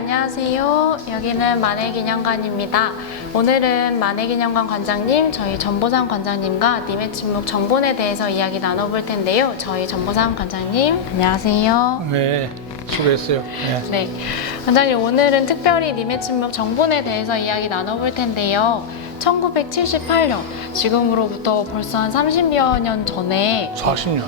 안녕하세요. 여기는 만해기념관입니다. 오늘은 만해기념관 관장님, 저희 전보상 관장님과 님의 침묵 정본에 대해서 이야기 나눠볼 텐데요. 저희 전보상 관장님, 안녕하세요. 네, 수고했어요. 네, 관장님 오늘은 특별히 님의 침묵 정본에 대해서 이야기 나눠볼 텐데요. 1978년, 지금으로부터 벌써 한 30여 년 전에 40년.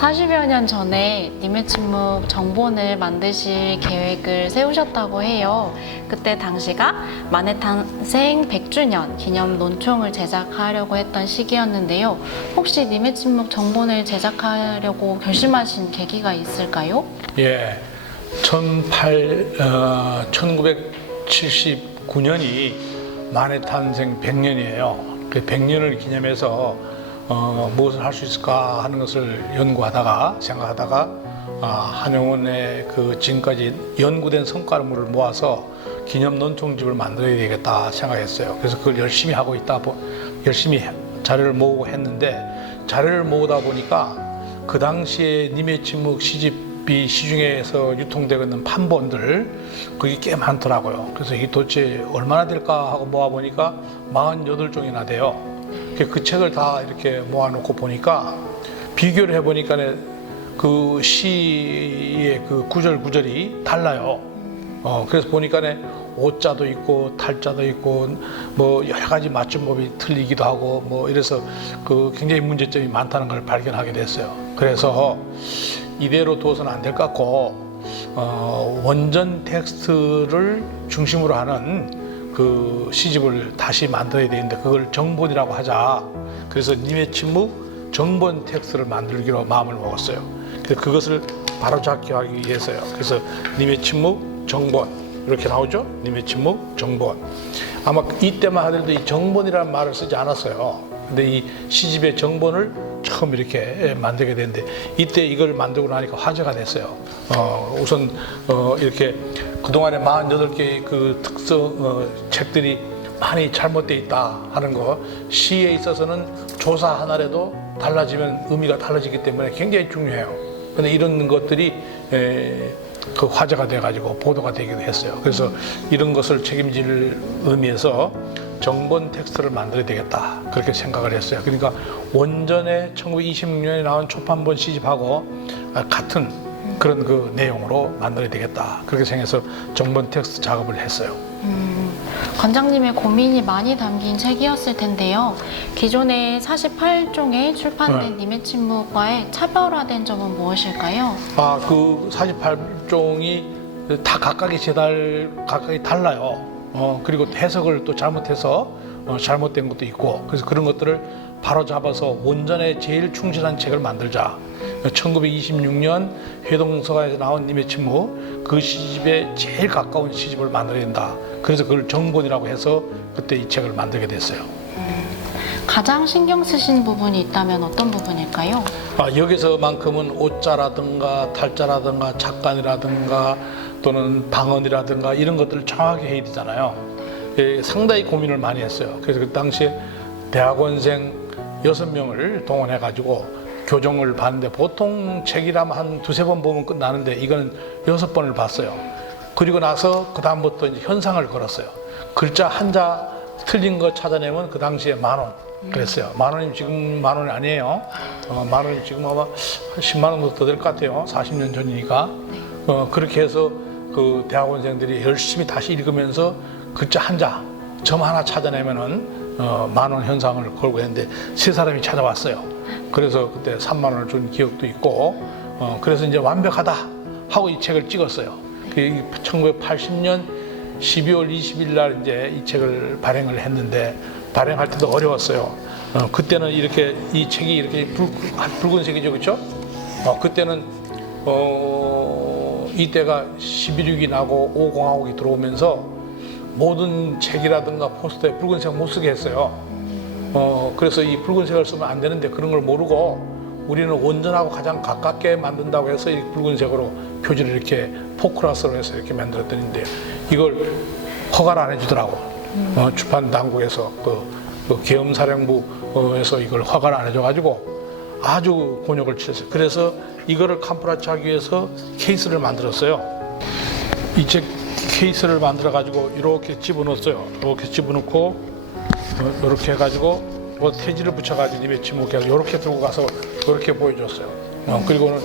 40여 년 전에 님의 침묵 정본을 만드실 계획을 세우셨다고 해요. 그때 당시가 만해탄생 100주년 기념 논총을 제작하려고 했던 시기였는데요. 혹시 님의 침묵 정본을 제작하려고 결심하신 계기가 있을까요? 예, 1979년이 만해탄생 100년이에요. 그 100년을 기념해서 무엇을 할 수 있을까 하는 것을 생각하다가 한용운의 그 지금까지 연구된 성과물을 모아서 기념 논총집을 만들어야 되겠다 생각했어요. 그래서 그걸 열심히 하고 열심히 자료를 모으고 했는데, 자료를 모으다 보니까 그 당시에 님의 침묵 시집이 시중에서 유통되고 있는 판본들, 그게 꽤 많더라고요. 그래서 이게 도대체 얼마나 될까 하고 모아보니까 48종이나 돼요. 그 책을 다 이렇게 모아놓고 보니까, 비교를 해보니까 그 시의 그 구절이 달라요. 그래서 보니까 오자도 있고 탈자도 있고 뭐 여러 가지 맞춤법이 틀리기도 하고 뭐 이래서 그 굉장히 문제점이 많다는 걸 발견하게 됐어요. 그래서 이대로 둬서는 안 될 것 같고 원전 텍스트를 중심으로 하는 그 시집을 다시 만들어야 되는데, 그걸 정본이라고 하자. 그래서 님의 침묵 정본 텍스트를 만들기로 마음을 먹었어요. 그래서 그것을 바로잡기 하기 위해서요. 그래서 님의 침묵 정본 이렇게 나오죠. 님의 침묵 정본. 아마 이때만 하더라도 이 정본이라는 말을 쓰지 않았어요. 근데 이 시집의 정본을 처음 이렇게 만들게 됐는데, 이때 이걸 만들고 나니까 화제가 됐어요. 우선 이렇게 그동안에 48개의 그 책들이 많이 잘못되어 있다 하는 거, 시에 있어서는 조사 하나라도 달라지면 의미가 달라지기 때문에 굉장히 중요해요. 근데 이런 것들이 그 화제가 돼가지고 보도가 되기도 했어요. 그래서 이런 것을 책임질 의미에서 정본 텍스트를 만들어야 되겠다, 그렇게 생각을 했어요. 그러니까 원전에 1926년에 나온 초판본 시집하고 같은 그런 그 내용으로 만들어야 되겠다, 그렇게 생각해서 정본 텍스트 작업을 했어요. 관장님의 고민이 많이 담긴 책이었을 텐데요. 기존의 48종에 출판된 님의 침묵과의 차별화된 점은 무엇일까요? 그 48종이 다 각각이 달라요. 그리고 해석을 또 잘못해서 잘못된 것도 있고, 그래서 그런 것들을 바로 잡아서 원전에 제일 충실한 책을 만들자. 1926년 회동서가에서 나온 님의 침묵, 그 시집에 제일 가까운 시집을 만들어야 된다. 그래서 그걸 정본이라고 해서 그때 이 책을 만들게 됐어요. 가장 신경 쓰신 부분이 있다면 어떤 부분일까요? 여기서만큼은 오자라든가 탈자라든가 착간이라든가 또는 방언이라든가 이런 것들을 정확히 해야 되잖아요. 상당히 고민을 많이 했어요. 그래서 그 당시에 대학원생 6명을 동원해가지고 교정을 봤는데, 보통 책이라면 한 2-3번 보면 끝나는데 이거는 6번을 봤어요. 그리고 나서 그 다음부터 이제 현상을 걸었어요. 글자 한자 틀린 거 찾아내면 그 당시에 10,000원 그랬어요. 10,000원이면 지금 10,000원이 아니에요. 10,000원이 지금 아마 한 10만 원도 더 될 것 같아요. 40년 전이니까. 그렇게 해서 그 대학원생들이 열심히 다시 읽으면서 글자 한자 점 하나 찾아내면은 10,000원 현상을 걸고 했는데 3사람이 찾아왔어요. 그래서 그때 3만 원을 준 기억도 있고, 그래서 이제 완벽하다 하고 이 책을 찍었어요. 1980년 12월 20일 날 이제 이 책을 발행을 했는데, 발행할 때도 어려웠어요. 그때는 이렇게 이 책이 이렇게 붉은색이죠, 그렇죠? 그때는 이때가 11.6이 나고 5공화국이 들어오면서 모든 책이라든가 포스터에 붉은색 못 쓰게 했어요. 그래서 이 붉은색을 쓰면 안 되는데, 그런 걸 모르고 우리는 원전하고 가장 가깝게 만든다고 해서 이 붉은색으로 표지를 이렇게 포크라스로 해서 이렇게 만들었더니, 이걸 허가를 안 해주더라고. 출판 당국에서 그 계엄사령부에서 이걸 허가를 안 해줘가지고 아주 곤욕을 치렀어요. 그래서 이거를 캄프라치 하기 위해서 케이스를 만들었어요. 이 책 케이스를 만들어 가지고 이렇게 집어넣었어요. 이렇게 집어넣고 이렇게 해가지고 태지를 붙여가지고 입에 침묵해서 이렇게 들고 가서 이렇게 보여줬어요. 그리고는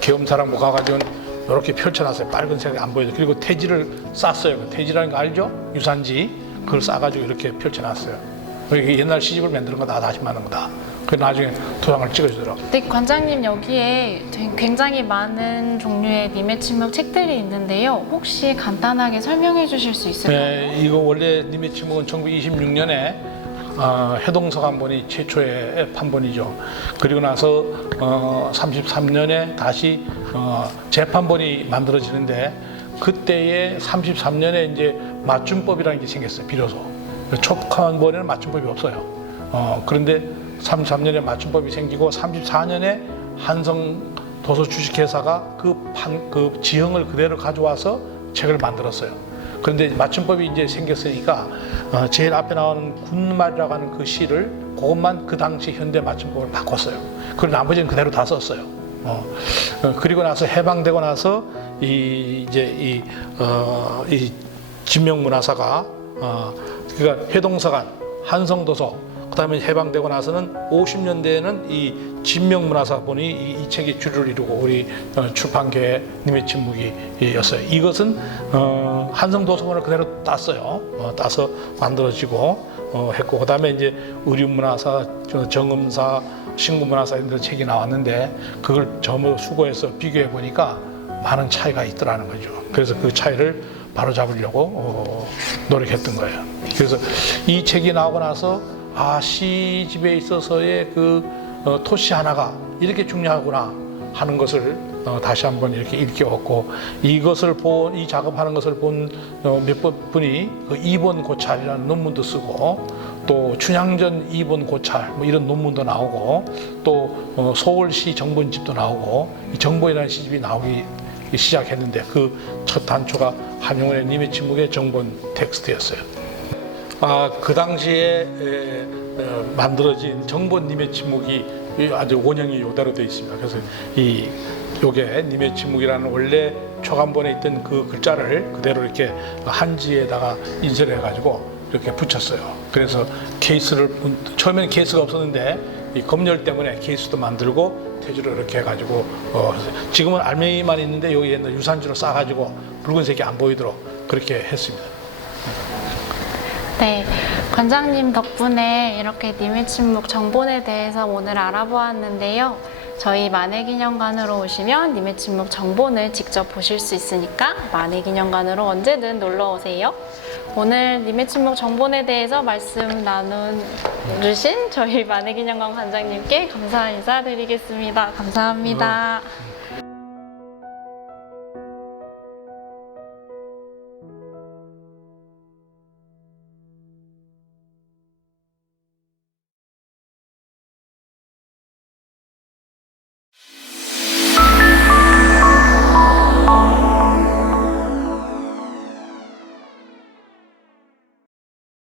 계엄사령부 가가지고 이렇게 펼쳐놨어요. 빨간색이 안 보여요. 그리고 태지를 쌌어요. 그 태지라는 거 알죠? 유산지 그걸 싸가지고 이렇게 펼쳐놨어요. 이게 옛날 시집을 만드는 거다 다시 만든 거다. 그 나중에 도장을 찍어주더라고요. 네, 관장님 여기에 굉장히 많은 종류의 님의 침묵 책들이 있는데요. 혹시 간단하게 설명해 주실 수 있을까요? 네, 이거 원래 님의 침묵은 1926년에 해동서간본이 최초의 판본이죠. 그리고 나서 33년에 다시 재판본이 만들어지는데 그때에 33년에 이제 맞춤법이라는 게 생겼어요. 비로소 촉판본에는 맞춤법이 없어요. 그런데 33년에 맞춤법이 생기고 34년에 한성 도서 주식회사가 그 지형을 그대로 가져와서 책을 만들었어요. 그런데 맞춤법이 이제 생겼으니까 제일 앞에 나오는 군말이라고 하는 그 시를 그것만 그 당시 현대 맞춤법을 바꿨어요. 그리고 나머지는 그대로 다 썼어요. 그리고 나서 해방되고 나서 이 진명문화사가 그러니까 회동서관, 한성도서 그다음에 해방되고 나서는 50년대에는 이 진명문화사본이 이 책의 주를 이루고 우리 출판계의 님의 침묵이었어요. 이것은 한성도서본을 그대로 땄어요. 따서 만들어지고 했고 그다음에 이제 의류문화사, 정음사, 신구문화사 이런 책이 나왔는데 그걸 전부 수거해서 비교해 보니까 많은 차이가 있더라는 거죠. 그래서 그 차이를 바로잡으려고 노력했던 거예요. 그래서 이 책이 나오고 나서 시집에 있어서의 그 토시 하나가 이렇게 중요하구나 하는 것을 다시 한번 이렇게 일깨웠고 이것을 이 작업하는 것을 본 몇 분이 그 2번 고찰이라는 논문도 쓰고 또 춘향전 2번 고찰 뭐 이런 논문도 나오고 또 서울시 정본집도 나오고 이 정본이라는 시집이 나오기 시작했는데 그 첫 단초가 한용운의 님의 침묵의 정본 텍스트였어요. 그 당시에 만들어진 정본님의 침묵이 아주 원형이 이대로 되어 있습니다. 그래서 요게 님의 침묵이라는 원래 초간본에 있던 그 글자를 그대로 이렇게 한지에다가 인쇄를 해가지고 이렇게 붙였어요. 그래서 처음에는 케이스가 없었는데 이 검열 때문에 케이스도 만들고 태주를 이렇게 해가지고 지금은 알맹이만 있는데 여기 옛날 유산지로 싸가지고 붉은색이 안 보이도록 그렇게 했습니다. 네, 관장님 덕분에 이렇게 님의 침묵 정본에 대해서 오늘 알아보았는데요. 저희 만해기념관으로 오시면 님의 침묵 정본을 직접 보실 수 있으니까 만해기념관으로 언제든 놀러 오세요. 오늘 님의 침묵 정본에 대해서 말씀 나눠주신 저희 만해기념관 관장님께 감사 인사 드리겠습니다. 감사합니다.